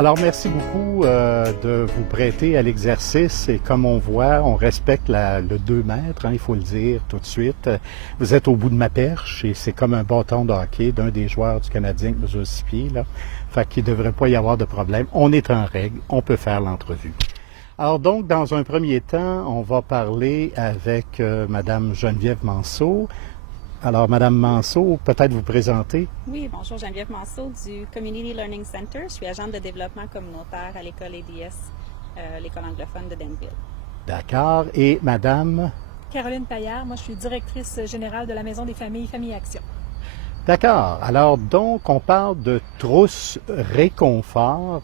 Alors, merci beaucoup de vous prêter à l'exercice et comme on voit, on respecte le 2 mètres, hein, il faut le dire tout de suite. Vous êtes au bout de ma perche et c'est comme un bâton de hockey d'un des joueurs du Canadien qui mesure 6 pieds, là. Fait qu'il ne devrait pas y avoir de problème. On est en règle, on peut faire l'entrevue. Alors donc, dans un premier temps, on va parler avec Madame Geneviève Manceau. Alors, Madame Manceau, peut-être vous présenter? Oui, bonjour, Geneviève Manceau du Community Learning Center. Je suis agente de développement communautaire à l'école EDS, l'école anglophone de Denville. D'accord. Et Madame? Caroline Paillard, moi je suis directrice générale de la Maison des familles, Famille Action. D'accord. Alors donc, on parle de trousse réconfort.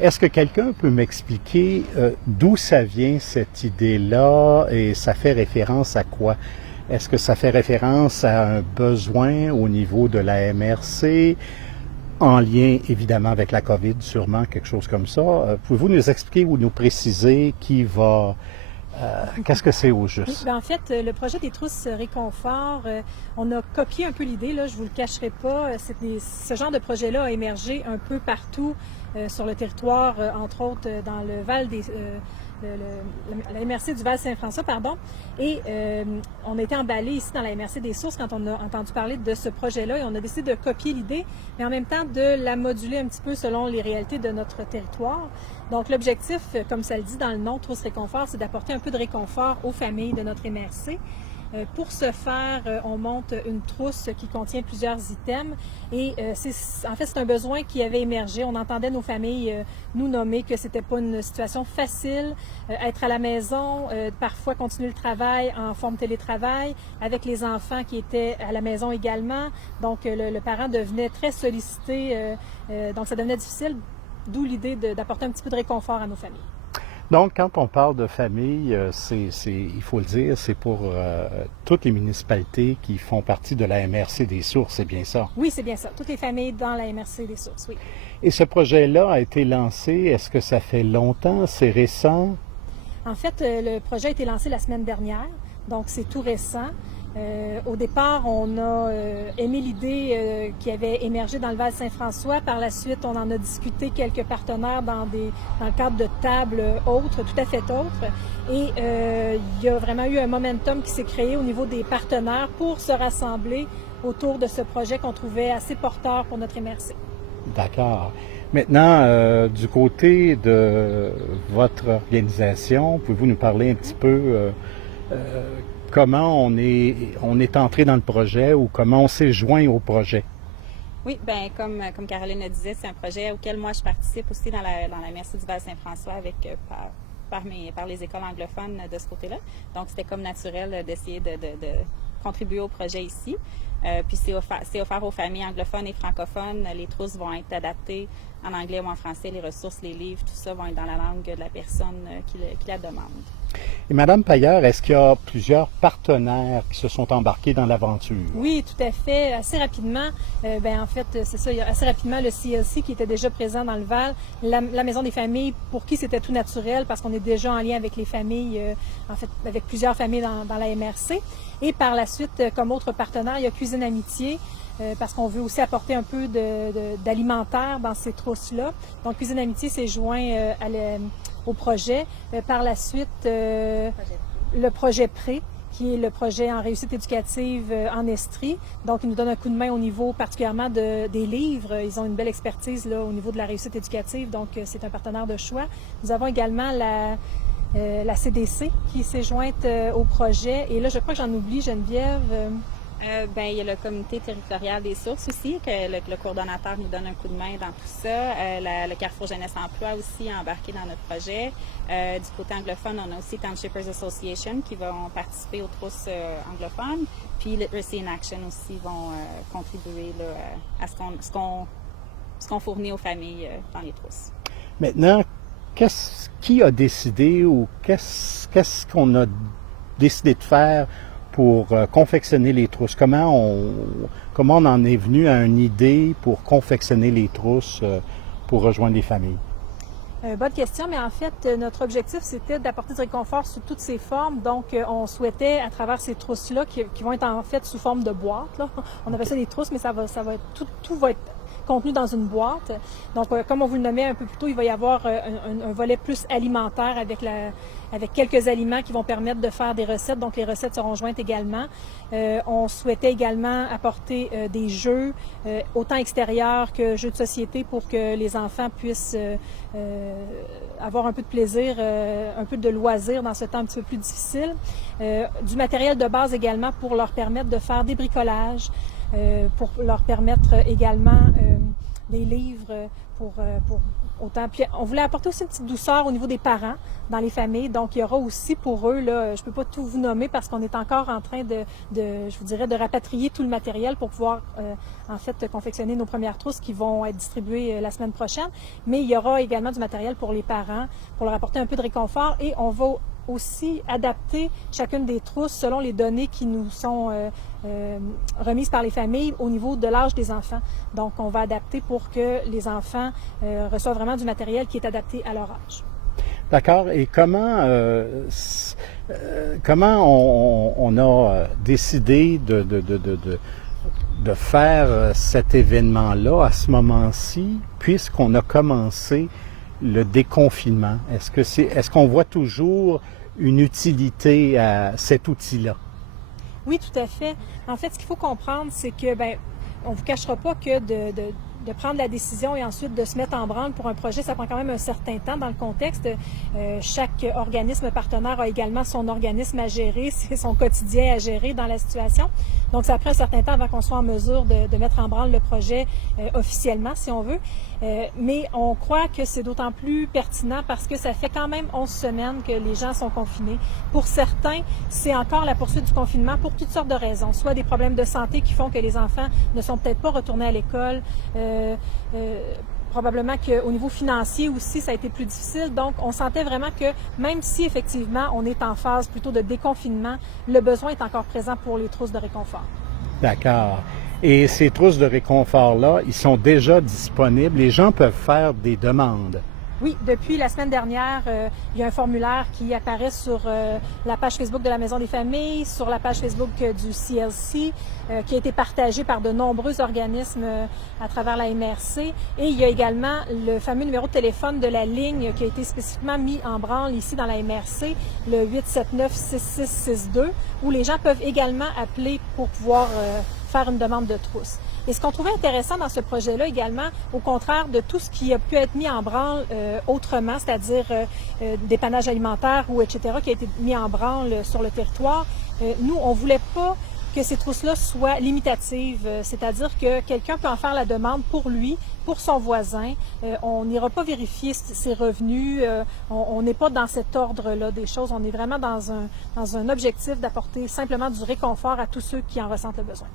Est-ce que quelqu'un peut m'expliquer d'où ça vient cette idée-là et ça fait référence à quoi? Est-ce que ça fait référence à un besoin au niveau de la MRC, en lien évidemment avec la COVID, sûrement, quelque chose comme ça? Pouvez-vous nous expliquer ou nous préciser qui va... qu'est-ce que c'est au juste? En fait, le projet des trousses réconfort, on a copié un peu l'idée, là, je ne vous le cacherai pas. Ce genre de projet-là a émergé un peu partout sur le territoire, entre autres dans le Val des... la MRC du Val-Saint-François, pardon. Et on a été emballé ici dans la MRC des Sources quand on a entendu parler de ce projet-là et on a décidé de copier l'idée, mais en même temps de la moduler un petit peu selon les réalités de notre territoire. Donc l'objectif, comme ça le dit dans le nom, Trousse Réconfort, c'est d'apporter un peu de réconfort aux familles de notre MRC. Pour ce faire, on monte une trousse qui contient plusieurs items et en fait, c'est un besoin qui avait émergé. On entendait nos familles nous nommer que c'était pas une situation facile, être à la maison, parfois continuer le travail en forme télétravail, avec les enfants qui étaient à la maison également. Donc, le parent devenait très sollicité, donc ça devenait difficile, d'où l'idée d'apporter un petit peu de réconfort à nos familles. Donc, quand on parle de famille, il faut le dire, c'est pour toutes les municipalités qui font partie de la MRC des Sources, c'est bien ça? Oui, c'est bien ça. Toutes les familles dans la MRC des Sources, oui. Et ce projet-là a été lancé, est-ce que ça fait longtemps? C'est récent? En fait, le projet a été lancé la semaine dernière, donc c'est tout récent. Au départ, on a aimé l'idée qui avait émergé dans le Val-Saint-François. Par la suite, on en a discuté quelques partenaires dans le cadre de tables autres, tout à fait autres. Et il y a vraiment eu un momentum qui s'est créé au niveau des partenaires pour se rassembler autour de ce projet qu'on trouvait assez porteur pour notre MRC. D'accord. Maintenant, du côté de votre organisation, pouvez-vous nous parler un petit peu comment on est entré dans le projet ou comment on s'est joint au projet? Oui, bien, comme Caroline le disait, c'est un projet auquel moi je participe aussi dans la MRC du Val-Saint-François avec par les écoles anglophones de ce côté-là. Donc, c'était comme naturel d'essayer de contribuer au projet ici. Puis c'est offert aux familles anglophones et francophones. Les trousses vont être adaptées en anglais ou en français. Les ressources, les livres, tout ça vont être dans la langue de la personne qui la demande. Et Madame Paillard, est-ce qu'il y a plusieurs partenaires qui se sont embarqués dans l'aventure? Oui, tout à fait. Assez rapidement, en fait, c'est ça, il y a assez rapidement le CLC qui était déjà présent dans le Val, la Maison des familles, pour qui c'était tout naturel parce qu'on est déjà en lien avec les familles, en fait, avec plusieurs familles dans la MRC. Et par la suite, comme autre partenaire, il y a Cuisine Amitié, parce qu'on veut aussi apporter un peu d'alimentaire dans ces trousses-là. Donc, Cuisine Amitié s'est joint au projet. Par la suite, le projet Pré, qui est le projet en réussite éducative en Estrie. Donc, il nous donne un coup de main au niveau particulièrement des livres. Ils ont une belle expertise là, au niveau de la réussite éducative, donc c'est un partenaire de choix. Nous avons également la CDC qui s'est jointe au projet. Et là, je crois que j'en oublie, Geneviève. Il y a le comité territorial des sources aussi, que le coordonnateur nous donne un coup de main dans tout ça. Le Carrefour Jeunesse Emploi aussi a embarqué dans notre projet. Du côté anglophone, on a aussi Townshippers Association qui vont participer aux trousses anglophones. Puis Literacy in Action aussi vont contribuer là, à ce qu'on fournit aux familles dans les trousses. Maintenant, qui a décidé ou qu'est-ce qu'on a décidé de faire pour confectionner les trousses? Comment on en est venu à une idée pour confectionner les trousses pour rejoindre les familles? Bonne question, mais en fait, notre objectif, c'était d'apporter du réconfort sous toutes ses formes. Donc, on souhaitait, à travers ces trousses-là, qui vont être en fait sous forme de boîtes, là. On appelle ça des trousses, mais ça va être tout va être contenus dans une boîte. Donc, comme on vous le nommait un peu plus tôt, il va y avoir un volet plus alimentaire avec quelques aliments qui vont permettre de faire des recettes. Donc, les recettes seront jointes également. On souhaitait également apporter des jeux, autant extérieurs que jeux de société, pour que les enfants puissent avoir un peu de plaisir, un peu de loisir dans ce temps un petit peu plus difficile. Du matériel de base également pour leur permettre de faire des bricolages, pour leur permettre également des livres pour autant. Puis on voulait apporter aussi une petite douceur au niveau des parents dans les familles. Donc il y aura aussi pour eux, là, je peux pas tout vous nommer parce qu'on est encore en train je vous dirais, de rapatrier tout le matériel pour pouvoir en fait confectionner nos premières trousses qui vont être distribuées la semaine prochaine. Mais il y aura également du matériel pour les parents, pour leur apporter un peu de réconfort, et on va aussi adapter chacune des trousses selon les données qui nous sont remises par les familles au niveau de l'âge des enfants. Donc, on va adapter pour que les enfants reçoivent vraiment du matériel qui est adapté à leur âge. D'accord. Et comment on a décidé de faire cet événement-là à ce moment-ci, puisqu'on a commencé le déconfinement? Est-ce qu'on voit toujours une utilité à cet outil-là? Oui, tout à fait. En fait, ce qu'il faut comprendre, c'est que, on ne vous cachera pas que de prendre la décision et ensuite de se mettre en branle pour un projet, ça prend quand même un certain temps dans le contexte. Chaque organisme partenaire a également son organisme à gérer, c'est son quotidien à gérer dans la situation. Donc, ça prend un certain temps avant qu'on soit en mesure de mettre en branle le projet officiellement, si on veut. Mais on croit que c'est d'autant plus pertinent parce que ça fait quand même 11 semaines que les gens sont confinés. Pour certains, c'est encore la poursuite du confinement pour toutes sortes de raisons. Soit des problèmes de santé qui font que les enfants ne sont peut-être pas retournés à l'école. Probablement qu'au niveau financier aussi, ça a été plus difficile. Donc, on sentait vraiment que même si effectivement on est en phase plutôt de déconfinement, le besoin est encore présent pour les trousses de réconfort. D'accord. Et ces trousses de réconfort-là, ils sont déjà disponibles. Les gens peuvent faire des demandes. Oui, depuis la semaine dernière, il y a un formulaire qui apparaît sur la page Facebook de la Maison des familles, sur la page Facebook du CLC, qui a été partagé par de nombreux organismes à travers la MRC. Et il y a également le fameux numéro de téléphone de la ligne qui a été spécifiquement mis en branle ici dans la MRC, le 879-6662, où les gens peuvent également appeler pour pouvoir faire une demande de trousse. Et ce qu'on trouvait intéressant dans ce projet-là également, au contraire de tout ce qui a pu être mis en branle autrement, c'est-à-dire dépannage alimentaire ou etc., qui a été mis en branle sur le territoire, nous, on voulait pas que ces trousses-là soient limitatives, c'est-à-dire que quelqu'un peut en faire la demande pour lui, pour son voisin. On n'ira pas vérifier ses revenus. On n'est pas dans cet ordre-là des choses. On est vraiment dans un objectif d'apporter simplement du réconfort à tous ceux qui en ressentent le besoin.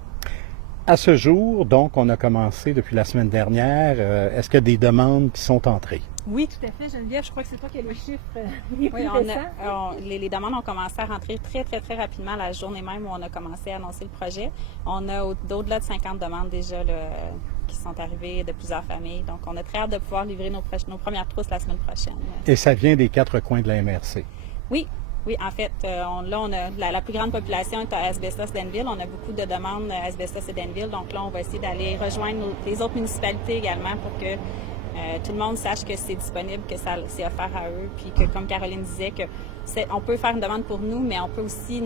À ce jour, donc, on a commencé depuis la semaine dernière. Est-ce qu'il y a des demandes qui sont entrées? Oui, tout à fait, Geneviève. Je crois que c'est toi qui as le chiffre les plus les demandes ont commencé à rentrer très, très, très rapidement la journée même où on a commencé à annoncer le projet. On a au-delà de 50 demandes déjà là, qui sont arrivées de plusieurs familles. Donc, on a très hâte de pouvoir livrer nos premières trousses la semaine prochaine. Et ça vient des 4 coins de la MRC? Oui. Oui, en fait, on a la plus grande population est à Asbestos-Denville. On a beaucoup de demandes à Asbestos et Denville. Donc là, on va essayer d'aller rejoindre les autres municipalités également pour que tout le monde sache que c'est disponible, que c'est offert à eux. Puis que, comme Caroline disait, on peut faire une demande pour nous, mais on peut aussi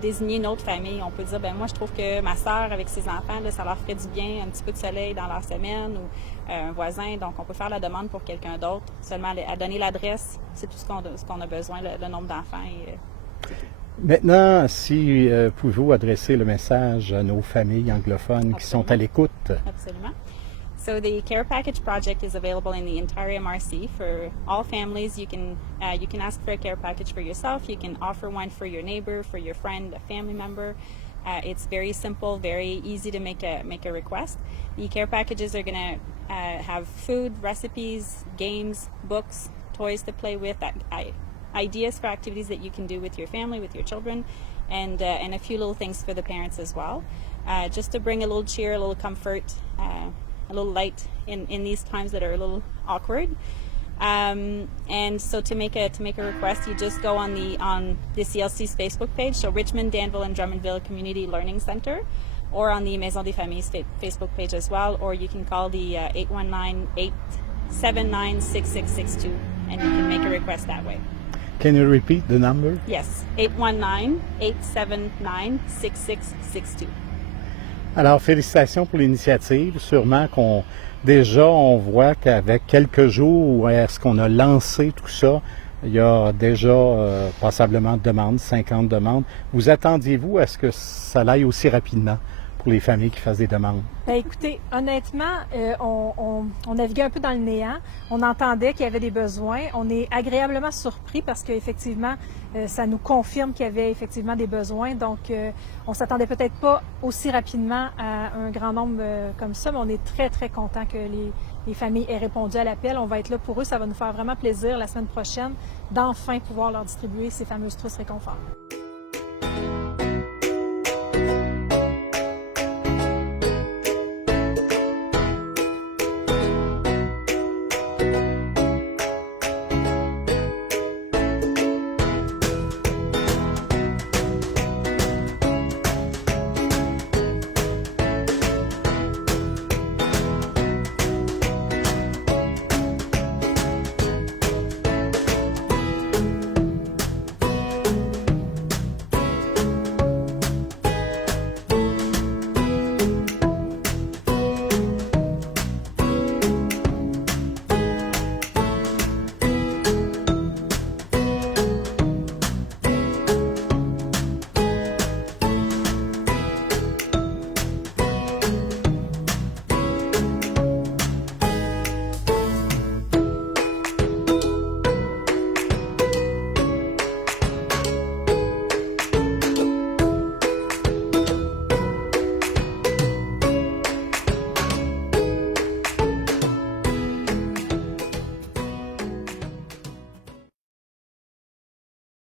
désigner une autre famille. On peut dire, moi, je trouve que ma sœur, avec ses enfants, là, ça leur ferait du bien, un petit peu de soleil dans leur semaine, ou un voisin. Donc, on peut faire la demande pour quelqu'un d'autre. Seulement à donner l'adresse, c'est tout ce qu'on a besoin, le nombre d'enfants. Maintenant, si pouvez-vous adresser le message à nos familles anglophones qui sont à l'écoute? Absolument. So the Care Package project is available in the entire MRC for all families. You can ask for a care package for yourself. You can offer one for your neighbor, for your friend, a family member. It's very simple, very easy to make a request. The care packages are going to have food, recipes, games, books, toys to play with, ideas for activities that you can do with your family, with your children, and a few little things for the parents as well, just to bring a little cheer, a little comfort, a little light in these times that are a little awkward. And so to make a request, you just go on the CLC's Facebook page, so Richmond, Danville, and Drummondville Community Learning Center. or on the Maison des Familles Facebook page as well, or you can call the 819-879-6662 and you can make a request that way. Can you repeat the number? Yes, 819-879-6662. Alors, félicitations pour l'initiative. Sûrement qu'on voit qu'avec quelques jours où est-ce qu'on a lancé tout ça, il y a déjà passablement de demandes, 50 demandes. Vous attendiez-vous à ce que ça aille aussi rapidement pour les familles qui fassent des demandes? Bien, écoutez, honnêtement, on naviguait un peu dans le néant. On entendait qu'il y avait des besoins. On est agréablement surpris parce qu'effectivement, ça nous confirme qu'il y avait effectivement des besoins. Donc, on s'attendait peut-être pas aussi rapidement à un grand nombre comme ça, mais on est très, très content que les familles aient répondu à l'appel. On va être là pour eux. Ça va nous faire vraiment plaisir la semaine prochaine d'enfin pouvoir leur distribuer ces fameuses trousses réconfort.